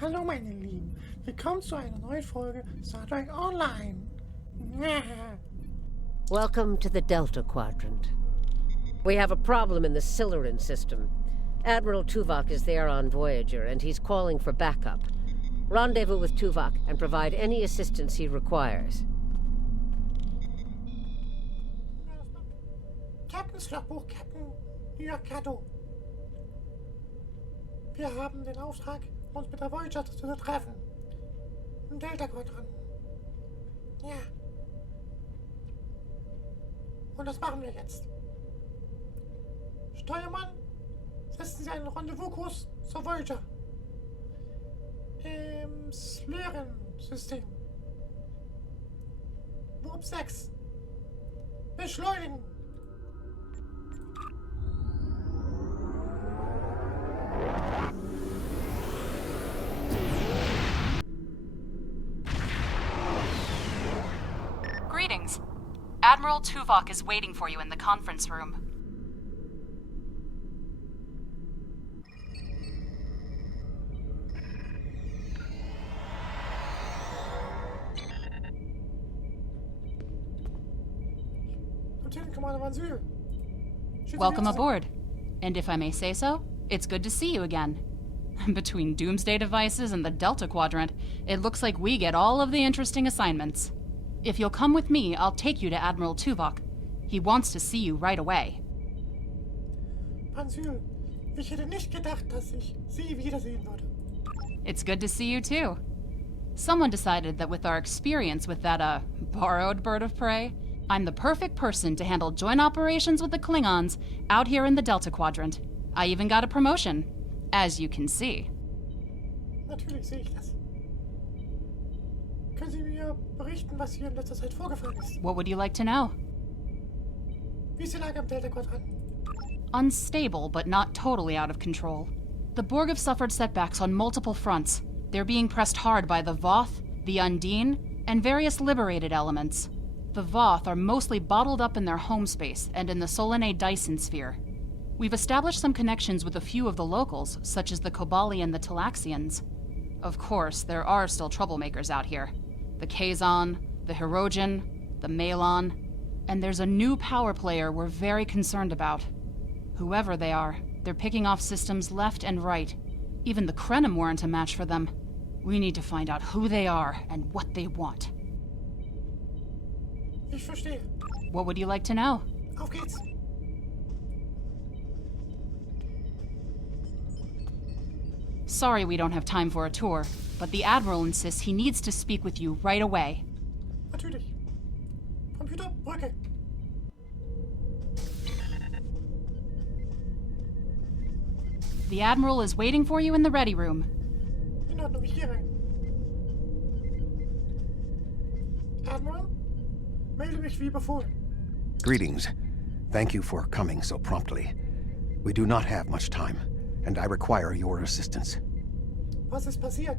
Hallo meine Lieben, willkommen zu einer neuen Folge Star Trek Online. Welcome to the Delta Quadrant. We have a problem in the Siluran system. Admiral Tuvok is there on Voyager, and he's calling for backup. Rendezvous with Tuvok and provide any assistance he requires. Captain's Logbuch, Captain Yakato. Wir haben den Auftrag, uns mit der Voyager zu treffen. Im Delta-Quadrant. Ja. Und das machen wir jetzt. Steuermann, setzen Sie einen Rendezvous-Kurs zur Voyager. Im Siluran-System. Warp 6. Beschleunigen. Greetings. Admiral Tuvok is waiting for you in the conference room. Lieutenant Commander Van Zyl. Welcome aboard. And if I may say so, it's good to see you again. Between doomsday devices and the Delta Quadrant, it looks like we get all of the interesting assignments. If you'll come with me, I'll take you to Admiral Tuvok. He wants to see you right away. Van Zyl, ich hätte nicht gedacht, dass ich Sie wiedersehen würde. It's good to see you too. Someone decided that with our experience with that, borrowed bird of prey, I'm the perfect person to handle joint operations with the Klingons out here in the Delta Quadrant. I even got a promotion, as you can see. Natürlich sehe ich das. Können Sie mir berichten, was hier in letzter Zeit vorgefallen ist? What would you like to know? Wie ist die Lage am Delta-Quadrant? Unstable, but not totally out of control. The Borg have suffered setbacks on multiple fronts. They're being pressed hard by the Voth, the Undine, and various liberated elements. The Voth are mostly bottled up in their home space and in the Solanae Dyson sphere. We've established some connections with a few of the locals, such as the Kobali and the Talaxians. Of course, there are still troublemakers out here. The Kazon, the Hirogen, the Malon, and there's a new power player we're very concerned about. Whoever they are, they're picking off systems left and right. Even the Krenim weren't a match for them. We need to find out who they are and what they want. Ich verstehe. What would you like to know? Auf geht's. Sorry we don't have time for a tour, but the Admiral insists he needs to speak with you right away. Natürlich. Computer, Brücke. The Admiral is waiting for you in the ready room. In Ordnung, ich gehe rein. Admiral, melde mich wie befohlen. Greetings. Thank you for coming so promptly. We do not have much time, and I require your assistance. Was ist passiert?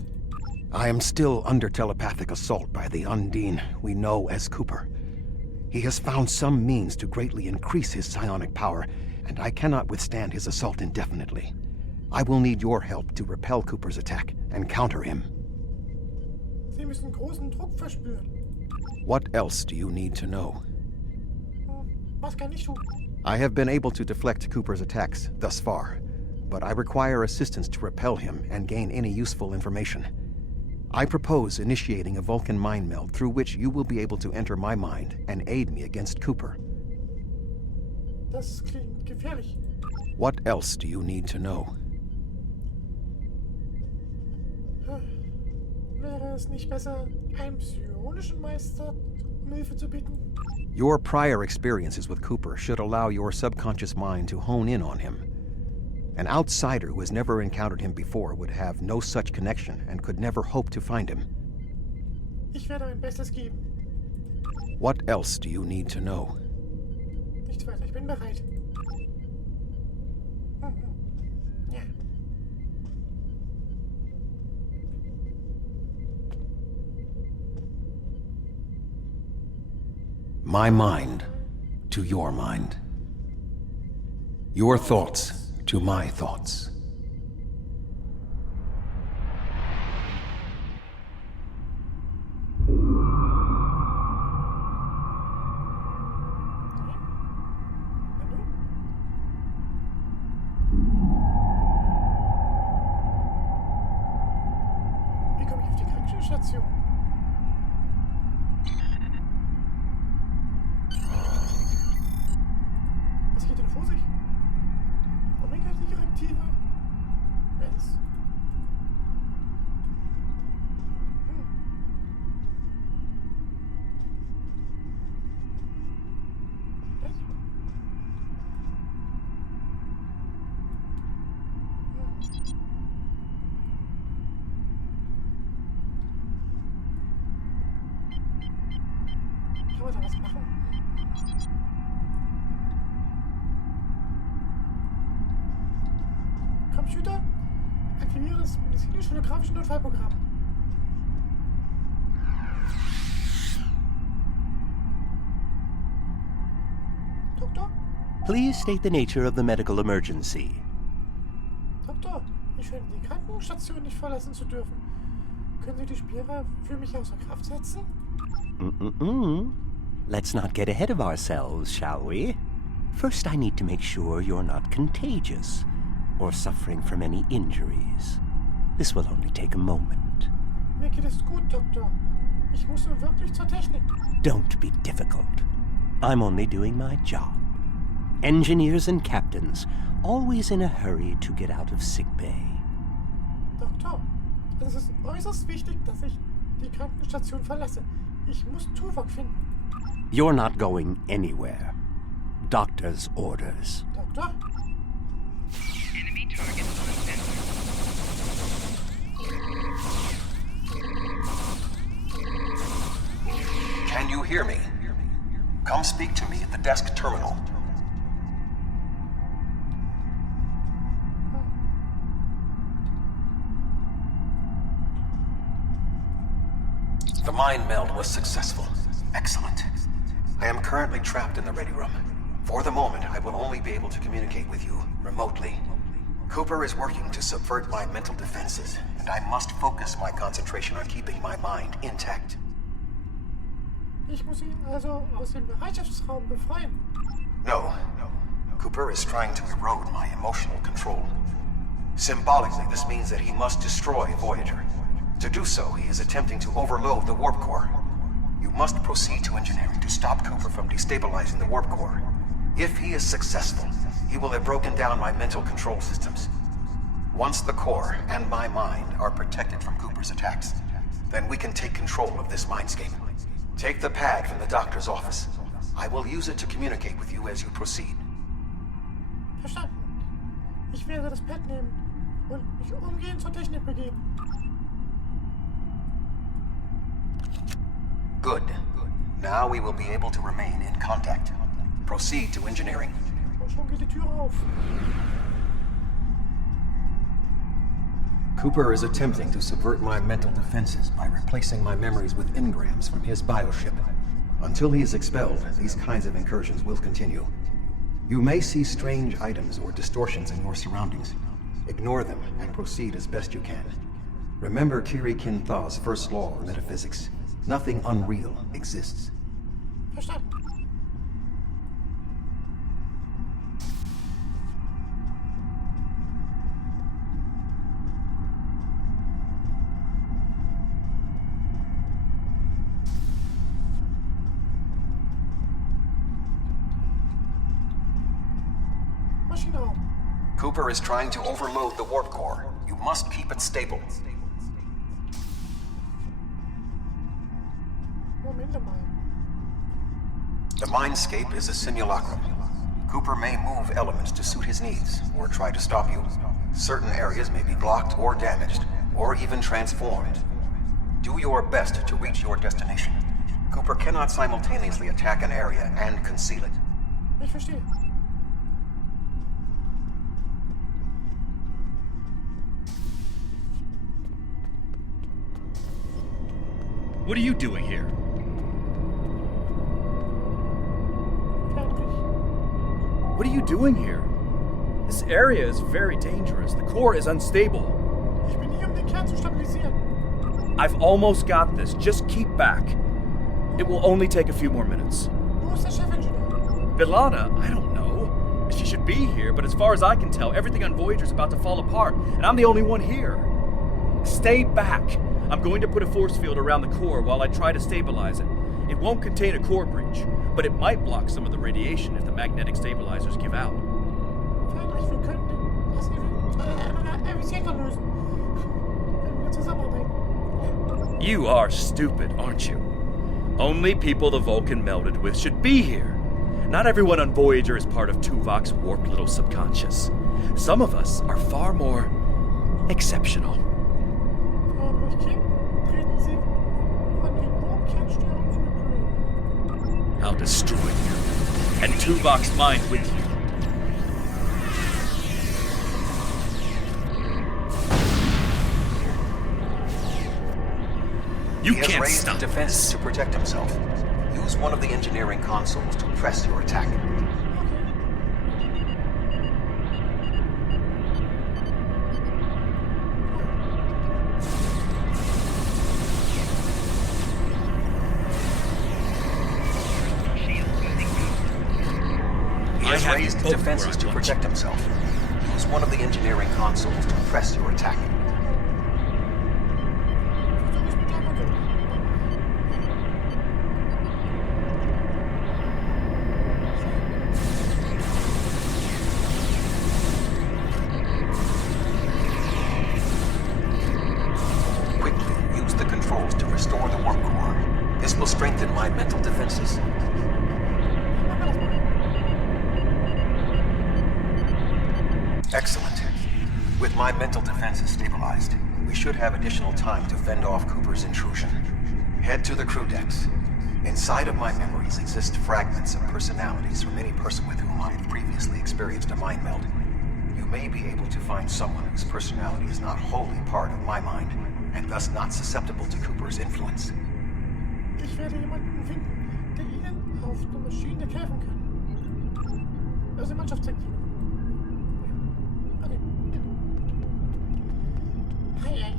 I am still under telepathic assault by the Undine we know as Cooper. He has found some means to greatly increase his psionic power, and I cannot withstand his assault indefinitely. I will need your help to repel Cooper's attack and counter him. Sie müssen großen Druck verspüren. What else do you need to know? Was kann ich tun? I have been able to deflect Cooper's attacks thus far, but I require assistance to repel him and gain any useful information. I propose initiating a Vulcan mind meld through which you will be able to enter my mind and aid me against Cooper. Das klingt gefährlich. What else do you need to know? Wäre es nicht besser, einen psionischen Meister um Hilfe zu bitten? Your prior experiences with Cooper should allow your subconscious mind to hone in on him. An outsider who has never encountered him before would have no such connection and could never hope to find him. Ich werde mein Bestes geben. What else do you need to know? Nichts weiter, ich bin bereit. Ja. My mind to your mind. Your thoughts to my thoughts. Krankenstation. Was geht denn vor sich? Omega-Direktive. S. Kann man da was machen? Computer, aktiviere das medizinisch-holographische Notfallprogramm. Doktor? Please state the nature of the medical emergency. Doktor, ich scheine die Krankenstation nicht verlassen zu dürfen. Können Sie die Sperre für mich außer Kraft setzen? Let's not get ahead of ourselves, shall we? First, I need to make sure you're not contagious or suffering from any injuries. This will only take a moment. Mir geht es gut, Doktor. Ich muss nun wirklich zur Technik. Don't be difficult. I'm only doing my job. Engineers and captains, always in a hurry to get out of sickbay. Doktor, es ist äußerst wichtig, dass ich die Krankenstation verlasse. Ich muss Tuvok finden. You're not going anywhere. Doctor's orders. Doktor? Enemy target on sensor. Can you hear me? Come speak to me at the desk terminal. The mind meld was successful. Excellent. I am currently trapped in the ready room. For the moment, I will only be able to communicate with you remotely. Cooper is working to subvert my mental defenses, and I must focus my concentration on keeping my mind intact. Ich muss ihn also aus dem Bereitschaftsraum befreien. No. Cooper is trying to erode my emotional control. Symbolically, this means that he must destroy Voyager. To do so, he is attempting to overload the warp core. You must proceed to engineering to stop Cooper from destabilizing the warp core. If he is successful, he will have broken down my mental control systems. Once the core and my mind are protected from Cooper's attacks, then we can take control of this mindscape. Take the pad from the doctor's office. I will use it to communicate with you as you proceed. Verstanden. Ich werde das Pad nehmen und mich umgehend zur Technik begeben. Good. Now we will be able to remain in contact. Proceed to engineering. Und schon geht die Tür auf. Cooper is attempting to subvert my mental defenses by replacing my memories with engrams from his bioship. Until he is expelled, these kinds of incursions will continue. You may see strange items or distortions in your surroundings. Ignore them and proceed as best you can. Remember Kiri Kintha's first law of metaphysics. Nothing unreal exists. Verstanden. Maschinenraum. Cooper is trying to overload the warp core. You must keep it stable. Moment mal. The mindscape is a simulacrum. Cooper may move elements to suit his needs, or try to stop you. Certain areas may be blocked or damaged, or even transformed. Do your best to reach your destination. Cooper cannot simultaneously attack an area and conceal it. Ich verstehe. What are you doing here? Fertig. What are you doing here? This area is very dangerous. The core is unstable. Ich bin hier, den Kern zu stabilisieren. I've almost got this. Just keep back. It will only take a few more minutes. Wo ist der Chefingenieur? B'Elanna, I don't know. She should be here, but as far as I can tell, everything on Voyager's about to fall apart, and I'm the only one here. Stay back. I'm going to put a force field around the core while I try to stabilize it. It won't contain a core breach, but it might block some of the radiation if the magnetic stabilizers give out. Friedrich, wir können das effizienter lösen, wenn wir zusammenarbeiten. You are stupid, aren't you? Only people the Vulcan melded with should be here. Not everyone on Voyager is part of Tuvok's warped little subconscious. Some of us are far more exceptional. Friedrich Kim, treten Sie von den Warp-Kernstörungen zurück. I'll destroy you, and Tuvok's mind with you. You He has can't raised stop defenses this. to protect himself. Use one of the engineering consoles to press your attack. He has have you raised both defenses where I to want protect himself. Use one of the engineering consoles to press your attack. Versuch es mit der Konsole. Quickly use the controls to restore the warp core. This will strengthen my mental defenses. Excellent. With my mental defenses stabilized, we should have additional time to fend off Cooper's intrusion. Head to the crew decks. Inside of my memories exist fragments of personalities from any person with whom I have previously experienced a mind meld. You may be able to find someone whose personality is not wholly part of my mind, and thus not susceptible to Cooper's influence. Ich werde jemanden finden, der Ihnen auf der Maschine helfen kann. Das ist die Mannschaftssektion. Okay. Ei, ei, ei.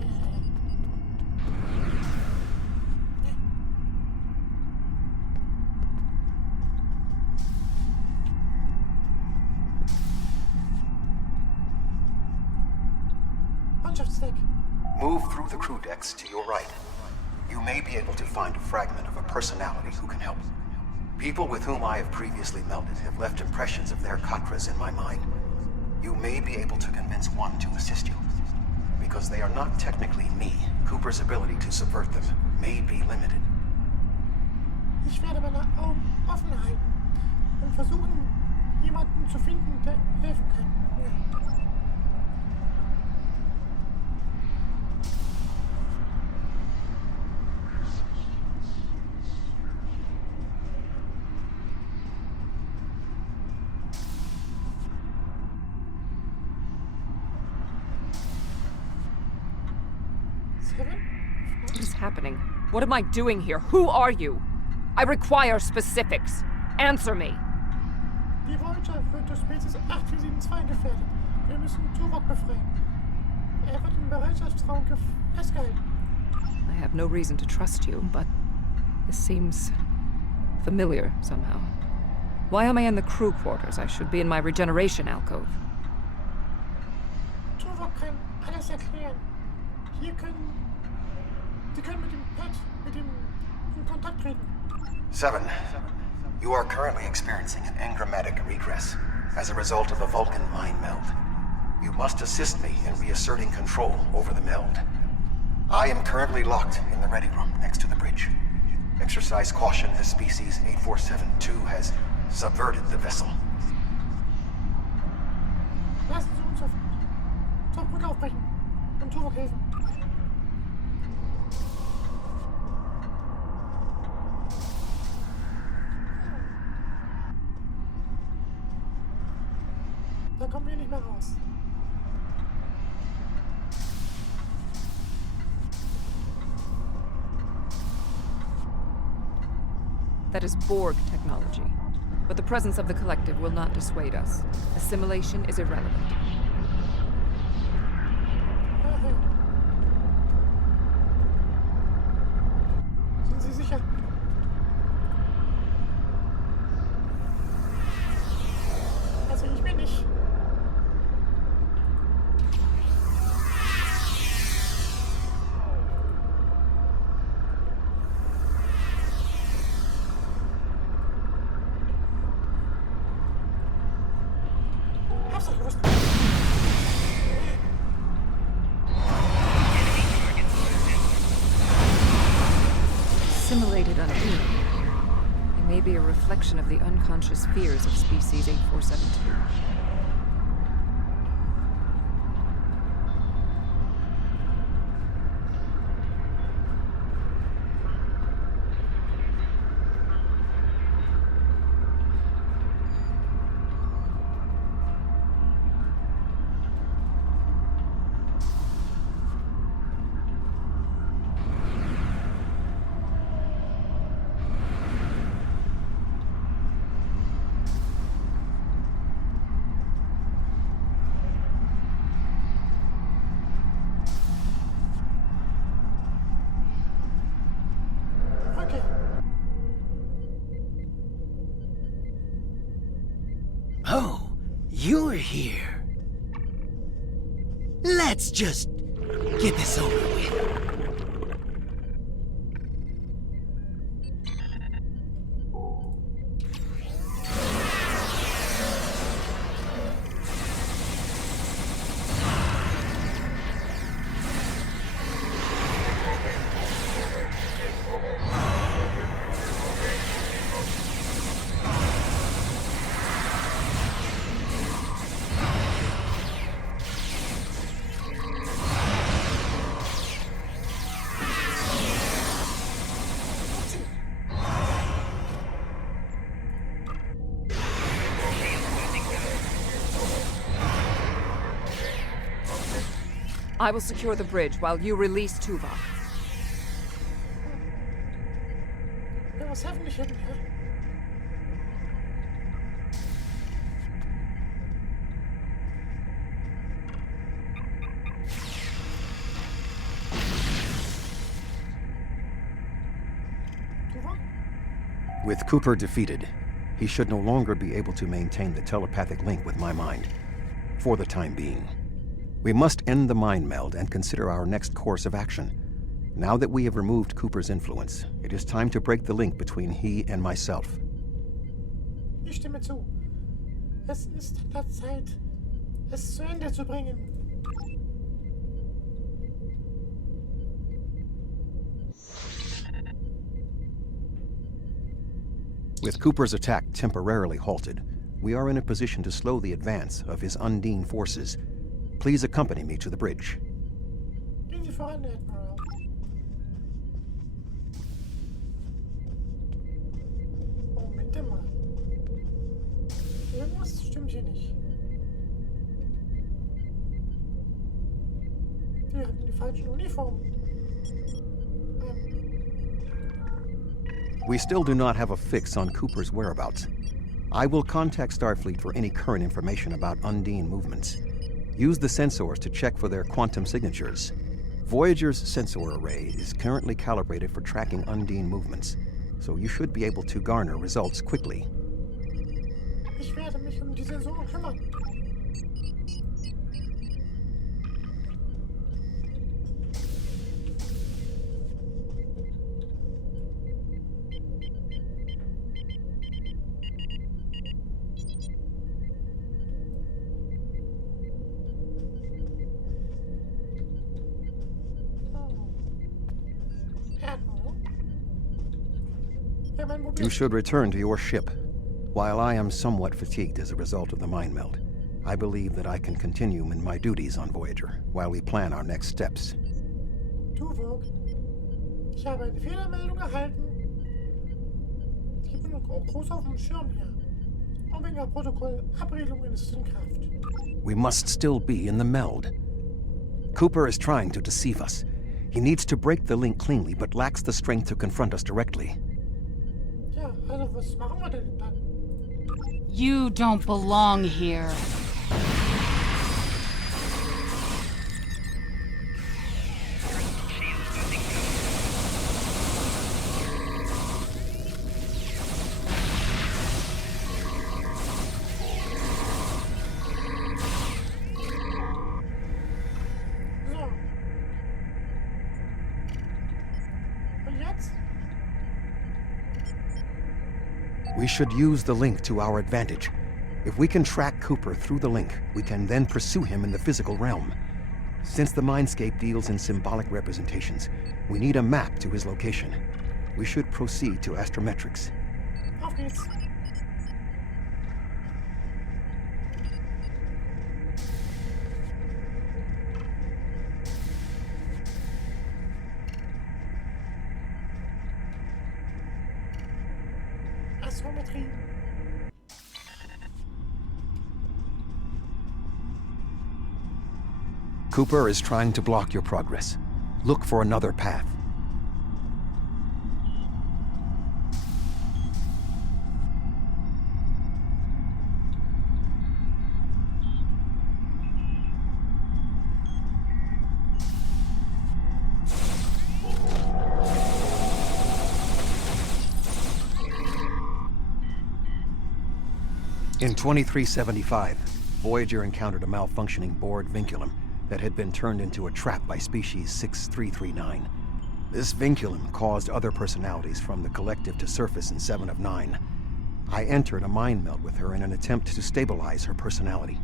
Mannschaftsdeck. Move through the crew decks to your right. You may be able to find a fragment of a personality who can help. People with whom I have previously melded have left impressions of their Katras in my mind. You may be able to convince one to assist you. Because they are not technically me, Cooper's ability to subvert them may be limited. Ich werde meine Augen offen halten und versuchen, jemanden zu finden, der helfen kann. Ja. What is happening? What am I doing here? Who are you? I require specifics. Answer me. Die Voyager wird durch Spezies 8472 gefährdet. Wir müssen Tuvok befreien. Er wird im Bereitschaftsraum festgehalten. I have no reason to trust you, but this seems familiar somehow. Why am I in the crew quarters? I should be in my regeneration alcove. Tuvok kann alles erklären. Sie können mit dem Pad, mit dem in Kontakt treten. 7. You are currently experiencing an engrammatic regress as a result of a Vulcan mind meld. You must assist me in reasserting control over the meld. I am currently locked in the ready room next to the bridge. Exercise caution as species 8472 has subverted the vessel. Lassen Sie uns zur Brücke aufbrechen und Tuvok helfen. Da kommen wir nicht mehr raus. That is Borg technology. But the presence of the collective will not dissuade us. Assimilation is irrelevant. Sind Sie sicher? Also ich bin nicht. liberated Undine. They may be a reflection of the unconscious fears of species 8472. Okay. Oh, you're here. Let's just get this over with. I will secure the bridge while you release Tuvok. Ja, was haben wir denn hier? Tuvok? With Cooper defeated, he should no longer be able to maintain the telepathic link with my mind. For the time being. We must end the mind meld and consider our next course of action. Now that we have removed Cooper's influence, it is time to break the link between he and myself. Ich stimme zu. Es ist an der Zeit, es zu Ende zu bringen. With Cooper's attack temporarily halted, we are in a position to slow the advance of his Undine forces. Please accompany me to the bridge. Gehen Sie voran, Admiral. Moment mal. Irgendwas stimmt hier nicht. Die haben die falschen Uniformen. We still do not have a fix on Cooper's whereabouts. I will contact Starfleet for any current information about Undine movements. Use the sensors to check for their quantum signatures. Voyager's sensor array is currently calibrated for tracking Undine movements, so you should be able to garner results quickly. Ich werde mich die Sensoren kümmern. You should return to your ship. While I am somewhat fatigued as a result of the mind meld, I believe that I can continue in my duties on Voyager while we plan our next steps. Tuvok, ich habe eine Fehlermeldung erhalten. Ich bin noch groß auf dem Schirm hier. Omega-Protokoll, Abriegelungen ist in Kraft. We must still be in the meld. Cooper is trying to deceive us. He needs to break the link cleanly, but lacks the strength to confront us directly. Ja, also was machen wir denn dann? You don't belong here. So. Und jetzt? We should use the link to our advantage. If we can track Cooper through the link, we can then pursue him in the physical realm. Since the Mindscape deals in symbolic representations, we need a map to his location. We should proceed to astrometrics. Auf geht's. Astrometrie. Cooper is trying to block your progress. Look for another path. In 2375, Voyager encountered a malfunctioning board vinculum that had been turned into a trap by species 6339. This vinculum caused other personalities from the collective to surface in 7 of 9. I entered a mind meld with her in an attempt to stabilize her personality.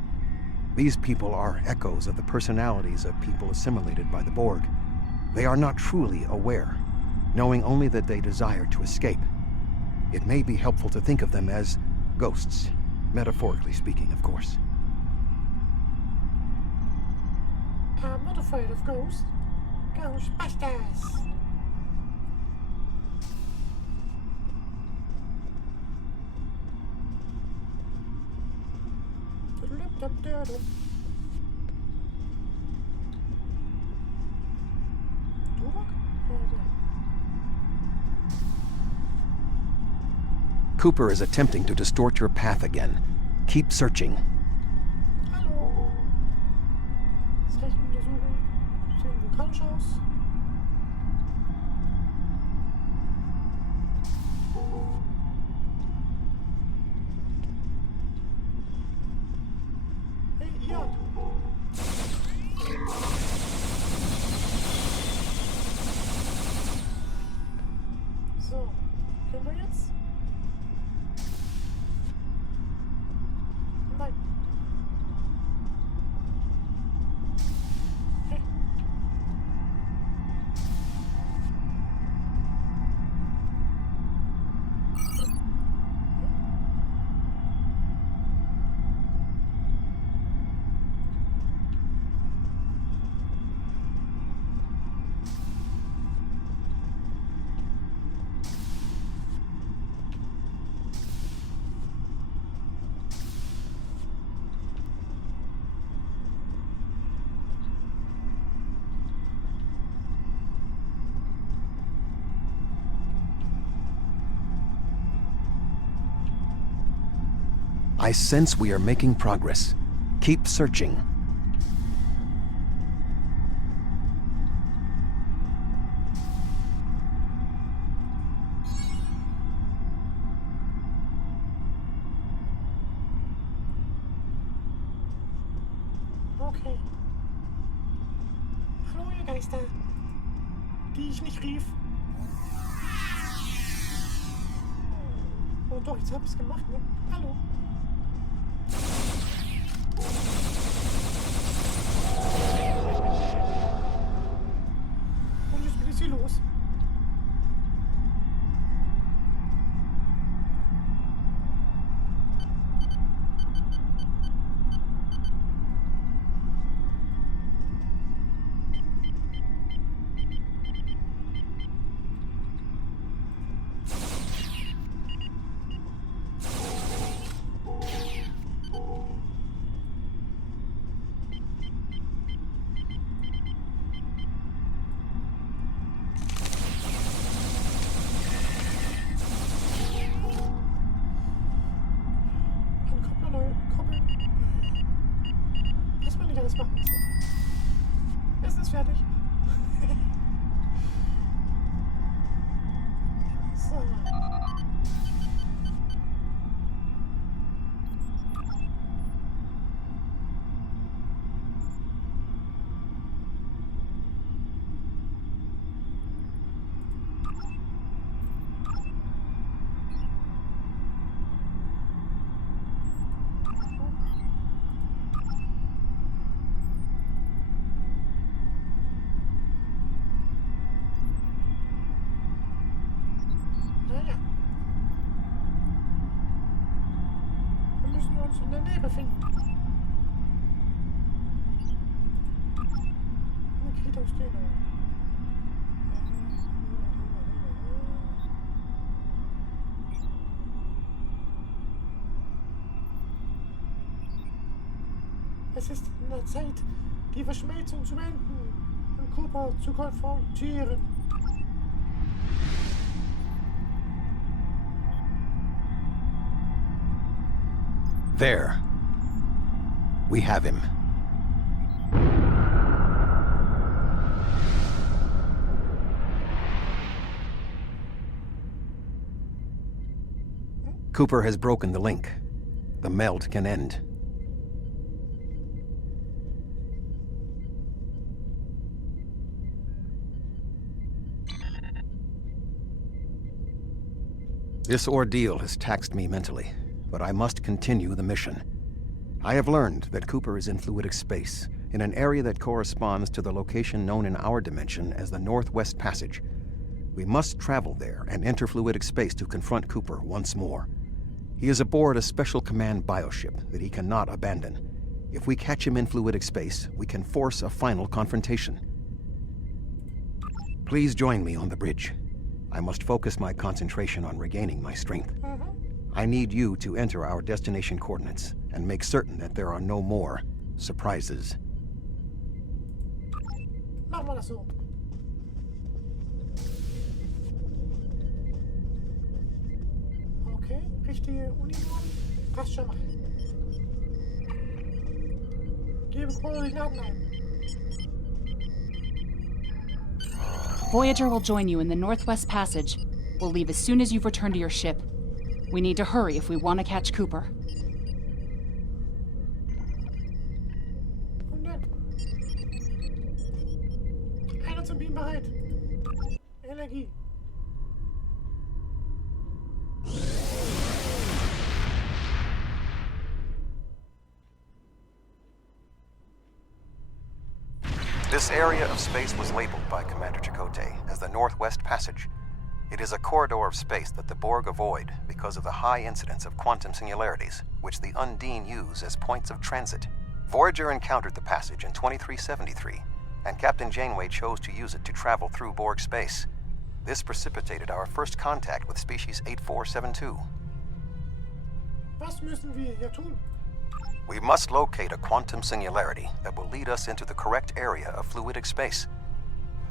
These people are echoes of the personalities of people assimilated by the Borg. They are not truly aware, knowing only that they desire to escape. It may be helpful to think of them as ghosts. Metaphorically speaking, of course. I'm not afraid of ghosts. Ghostbusters. Doodle-dum-dum-dum. Tuvok? Cooper is attempting to distort your path again. Keep searching. Hallo. Zeichenuntersuchung. Sehen vulkanisch aus. Hey, ihr. So, können wir jetzt? Nein. Hey. I sense we are making progress. Keep searching. Okay. Hallo, ihr Geister. Die ich nicht rief. Oh doch, jetzt hab ich's gemacht, ne? Hallo. Und jetzt bin ich sie los. Ein Koppler neu koppeln. Was man nicht alles machen muss. Es ist fertig. So. finden. Mitgliederstellung. Es ist an der Zeit, die Verschmelzung zu beenden und Cooper zu konfrontieren. There. We have him. Cooper has broken the link. The meld can end. This ordeal has taxed me mentally, but I must continue the mission. I have learned that Cooper is in fluidic space, in an area that corresponds to the location known in our dimension as the Northwest Passage. We must travel there and enter fluidic space to confront Cooper once more. He is aboard a special command bioship that he cannot abandon. If we catch him in fluidic space, we can force a final confrontation. Please join me on the bridge. I must focus my concentration on regaining my strength. I need you to enter our destination coordinates and make certain that there are no more surprises. Machen wir das so. Okay, richtige Uniform. Passt schon mal. Gebe Koordinaten ein. Voyager will join you in the Northwest Passage. We'll leave as soon as you've returned to your ship. We need to hurry if we want to catch Cooper. Und dann. Einer zum Beam bereit. Energie. This area of space was labeled by Commander Chakotay as the Northwest Passage. It is a corridor of space that the Borg avoid because of the high incidence of quantum singularities, which the Undine use as points of transit. Voyager encountered the passage in 2373, and Captain Janeway chose to use it to travel through Borg space. This precipitated our first contact with species 8472. Was müssen wir hier tun? We must locate a quantum singularity that will lead us into the correct area of fluidic space.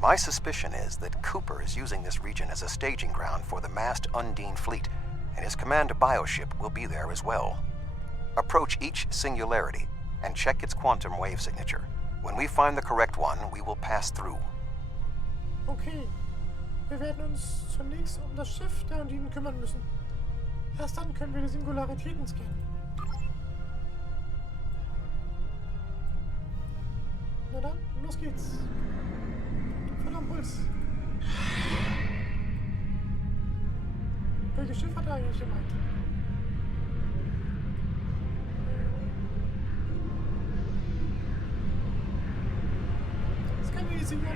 My suspicion is that Cooper is using this region as a staging ground for the massed Undine fleet, and his command bioship will be there as well. Approach each singularity and check its quantum wave signature. When we find the correct one, we will pass through. Okay. Wir werden uns zunächst um das Schiff der Undinen kümmern müssen. Erst dann können wir die Singularitäten scannen. Na dann, los geht's. Voll am Puls. Welches Schiff hat er eigentlich gemeint? Scannen wir die Signale.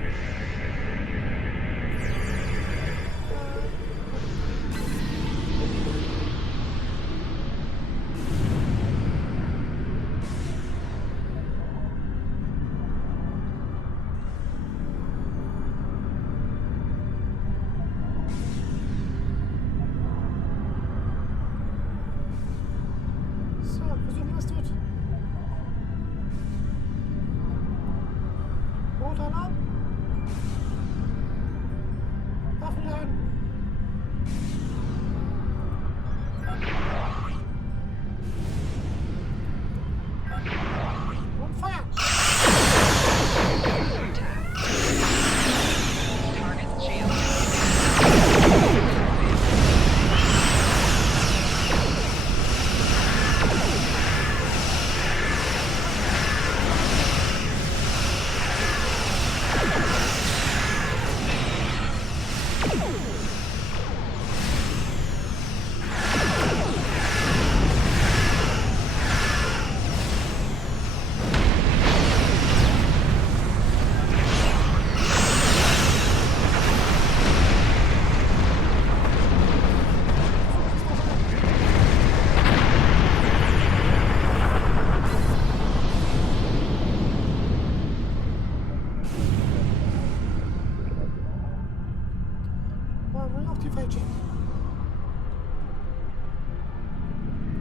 wohl auch die falsche.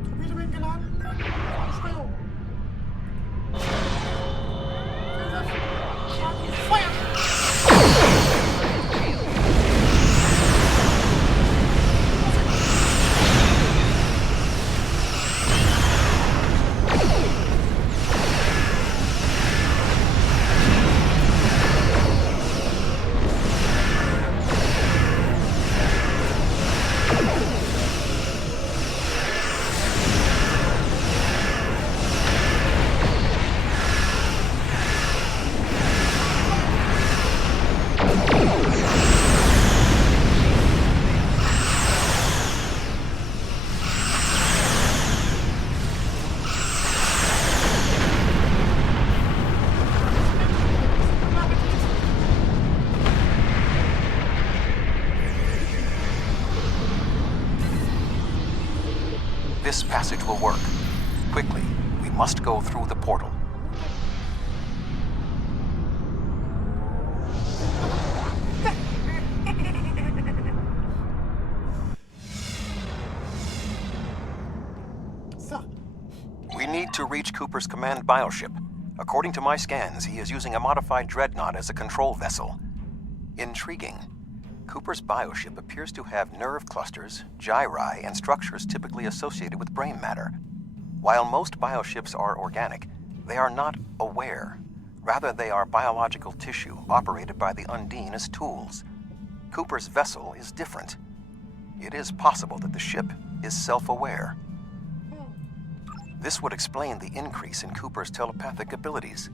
Torpedo werden geladen. Steuerung. Feuer! This passage will work. Quickly, we must go through the portal. So, We need to reach Cooper's command bioship. According to my scans, he is using a modified dreadnought as a control vessel. Intriguing. Cooper's bioship appears to have nerve clusters, gyri, and structures typically associated with brain matter. While most bioships are organic, they are not aware. Rather, they are biological tissue operated by the Undine as tools. Cooper's vessel is different. It is possible that the ship is self-aware. This would explain the increase in Cooper's telepathic abilities.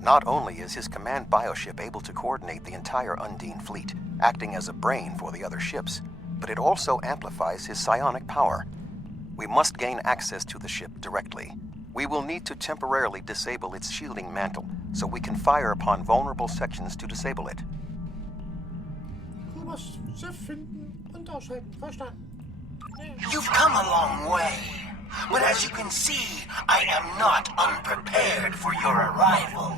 Not only is his command bioship able to coordinate the entire Undine fleet, acting as a brain for the other ships, but it also amplifies his psionic power. We must gain access to the ship directly. We will need to temporarily disable its shielding mantle, so we can fire upon vulnerable sections to disable it. Kubers Schiff finden und ausschalten. Verstanden. You've come a long way. But as you can see, I am not unprepared for your arrival.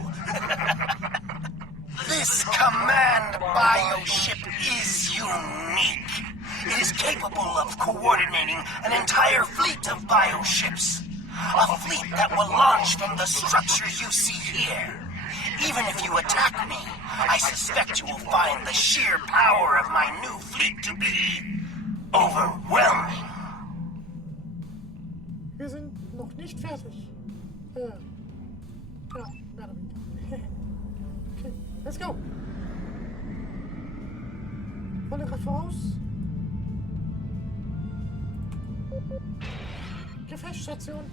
This command bioship is unique. It is capable of coordinating an entire fleet of bioships. A fleet that will launch from the structures you see here. Even if you attack me, I suspect you will find the sheer power of my new fleet to be overwhelming. Wir sind noch nicht fertig. Ja, mehr oder weniger. Okay, let's go. Volle Kraft voraus. Gefechtsstation.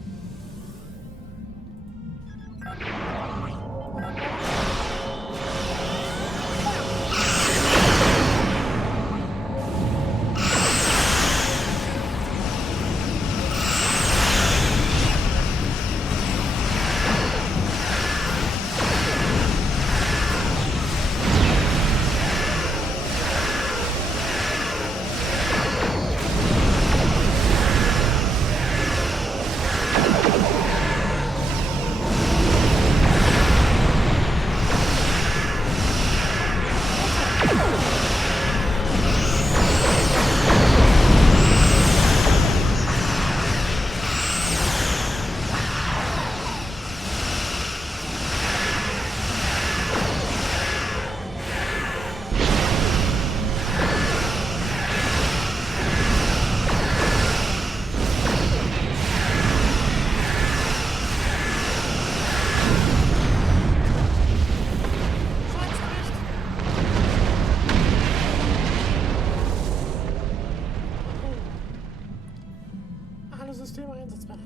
Systeme einsatzbereit.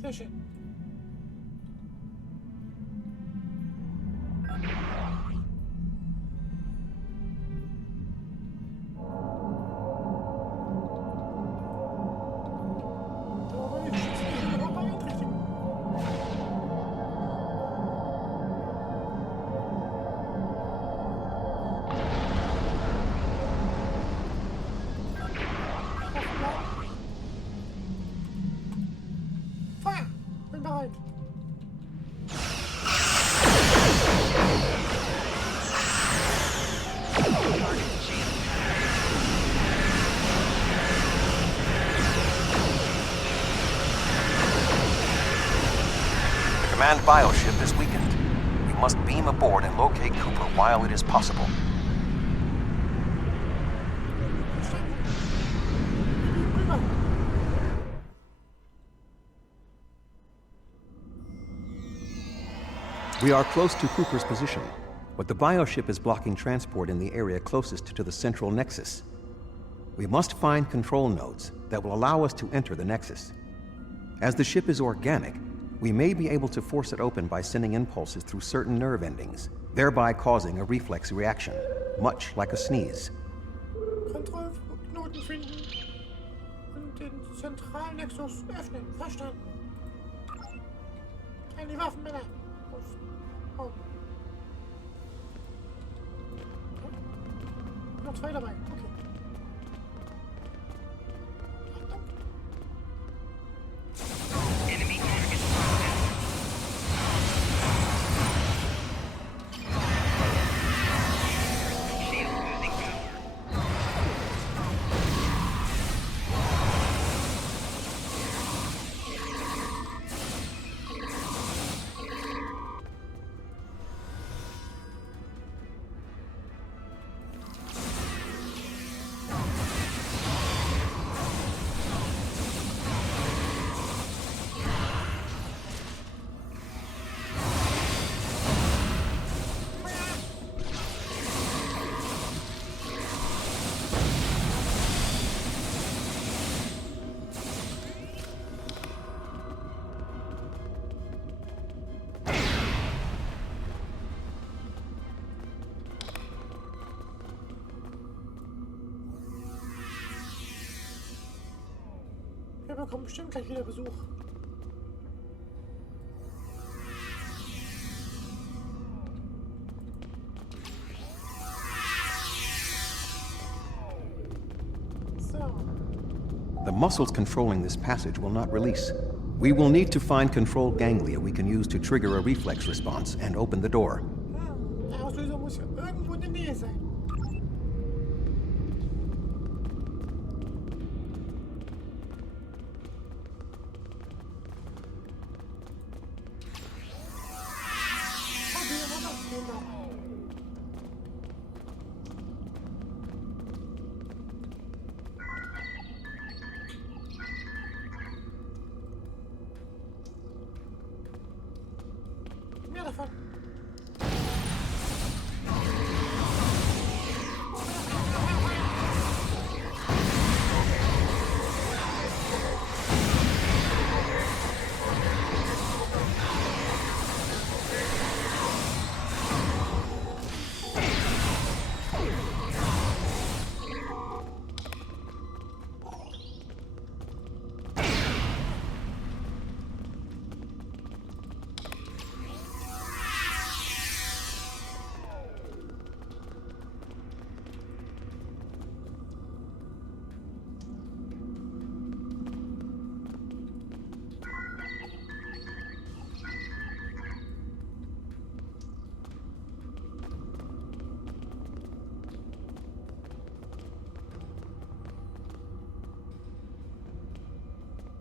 Sehr schön. command bioship is weakened. We must beam aboard and locate Cooper while it is possible. Verstanden? Wir biegen rüber. We are close to Cooper's position, but the bioship is blocking transport in the area closest to the central nexus. We must find control nodes that will allow us to enter the nexus. As the ship is organic, we may be able to force it open by sending impulses through certain nerve endings, thereby causing a reflex reaction, much like a sneeze. Kontrollknoten finden und den Zentralnexus öffnen. Verstanden. An die Waffen, Männer. Auf. Noch zwei dabei. Okay. Achtung. Enemy target on center. Shield losing power. Wir bekommen bestimmt gleich wieder Besuch. So. The muscles controlling this passage will not release. We will need to find control ganglia we can use to trigger a reflex response and open the door. Der Auslöser muss ja irgendwo in der Nähe sein. Probieren wir das mal. Mehr davon.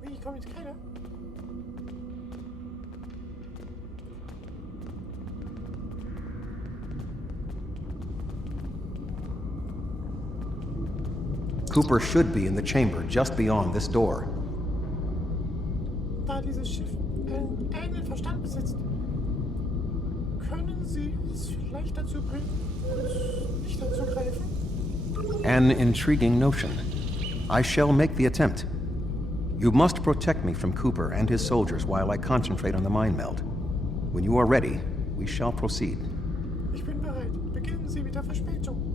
Wie, kommt jetzt keiner? Cooper should be in the chamber just beyond this door. Da dieses Schiff einen eigenen Verstand besitzt, können Sie es vielleicht dazu bringen, uns nicht anzugreifen? An intriguing notion. I shall make the attempt. You must protect me from Cooper and his soldiers while I concentrate on the mind meld. When you are ready, we shall proceed. Ich bin bereit. Beginnen Sie mit der Verspätung.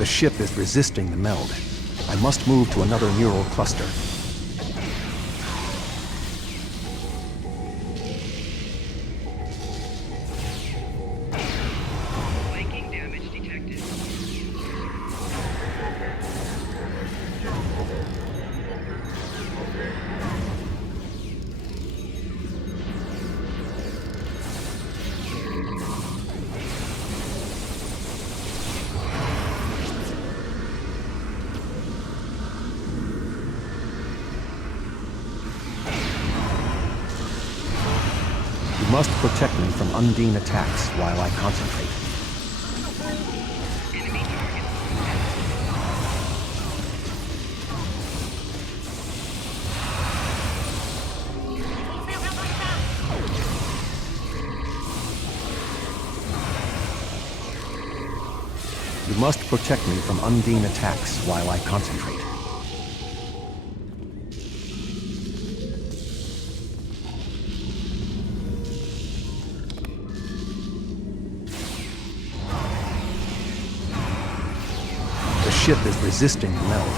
The ship is resisting the meld. I must move to another neural cluster. Flanking damage detected. You must protect me from Undine attacks while I concentrate. Enemy target. You must protect me from Undine attacks while I concentrate. The ship is resisting the meld.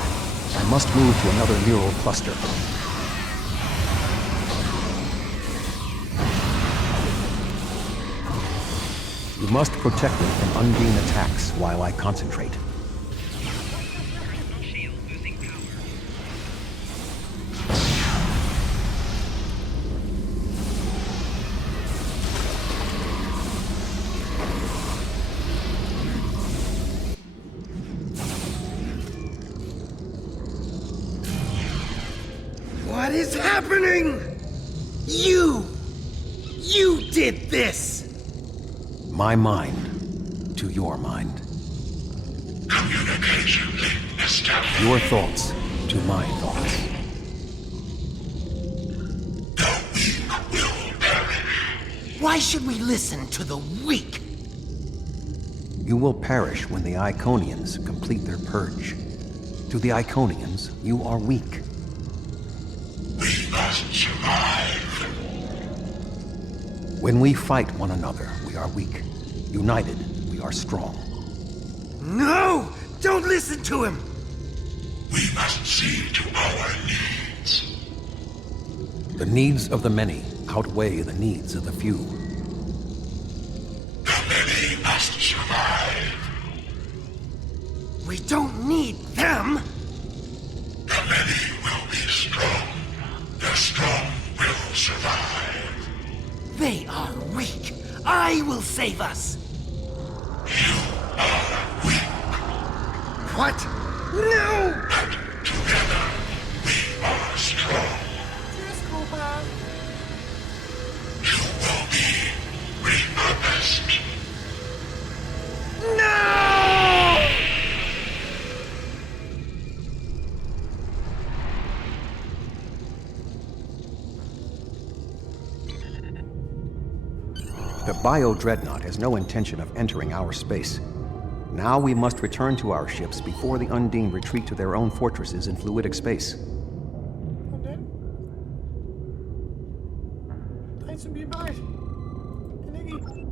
I must move to another neural cluster. You must protect me from Undine attacks while I concentrate. Shield losing power. What is happening? You did this! My mind to your mind. Communication established. Your thoughts to my thoughts. The weak will perish. Why should we listen to the weak? You will perish when the Iconians complete their purge. To the Iconians, you are weak. We must survive. When we fight one another, we are weak. United, we are strong. No! Don't listen to him! We must see to our needs. The needs of the many outweigh the needs of the few. The many must survive. We don't need them! The many will be strong. The strong will survive. They are weak. I will save us. You are weak. What? No! But together, we are strong. You will be repurposed. No! The Bio-Dreadnought has no intention of entering our space. Now we must return to our ships before the Undine retreat to their own fortresses in fluidic space. Und dann? 13 Bereich. Energie.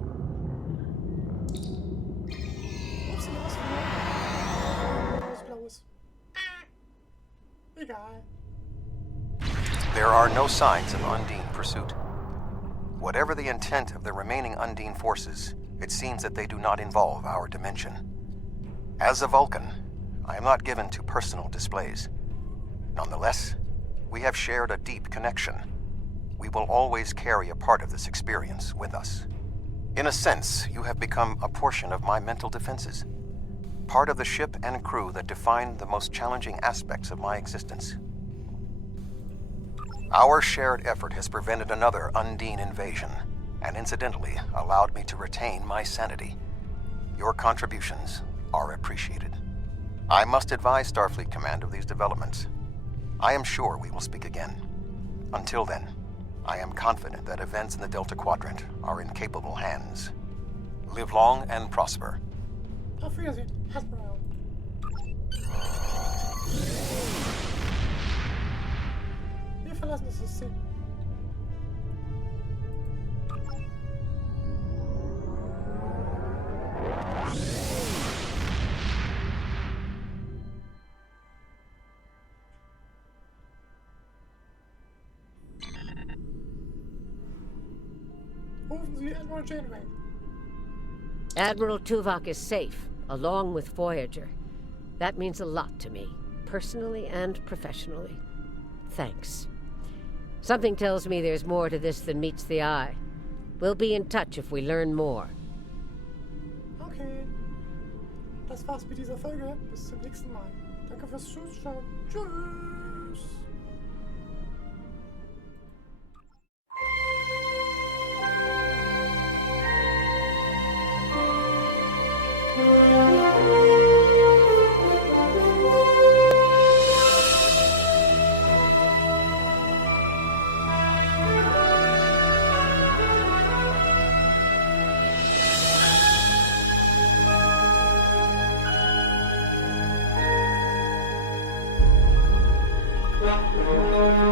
Upsi, was verloren? Was Blaues. Egal. There are no signs of Undine pursuit. Whatever the intent of the remaining Undine forces, it seems that they do not involve our dimension. As a Vulcan, I am not given to personal displays. Nonetheless, we have shared a deep connection. We will always carry a part of this experience with us. In a sense, you have become a portion of my mental defenses. Part of the ship and crew that define the most challenging aspects of my existence. Our shared effort has prevented another Undine invasion, and incidentally allowed me to retain my sanity. Your contributions are appreciated. I must advise Starfleet Command of these developments. I am sure we will speak again. Until then, I am confident that events in the Delta Quadrant are in capable hands. Live long and prosper. Auf Wiedersehen. Hasbro. Wir verlassen das System. Rufen Sie Admiral Janeway. Admiral Tuvok is safe, along with Voyager. That means a lot to me, personally and professionally. Thanks. Something tells me there's more to this than meets the eye. We'll be in touch if we learn more. Okay. Das war's mit dieser Folge. Bis zum nächsten Mal. Danke fürs Zuschauen. Tschüss. Thank you.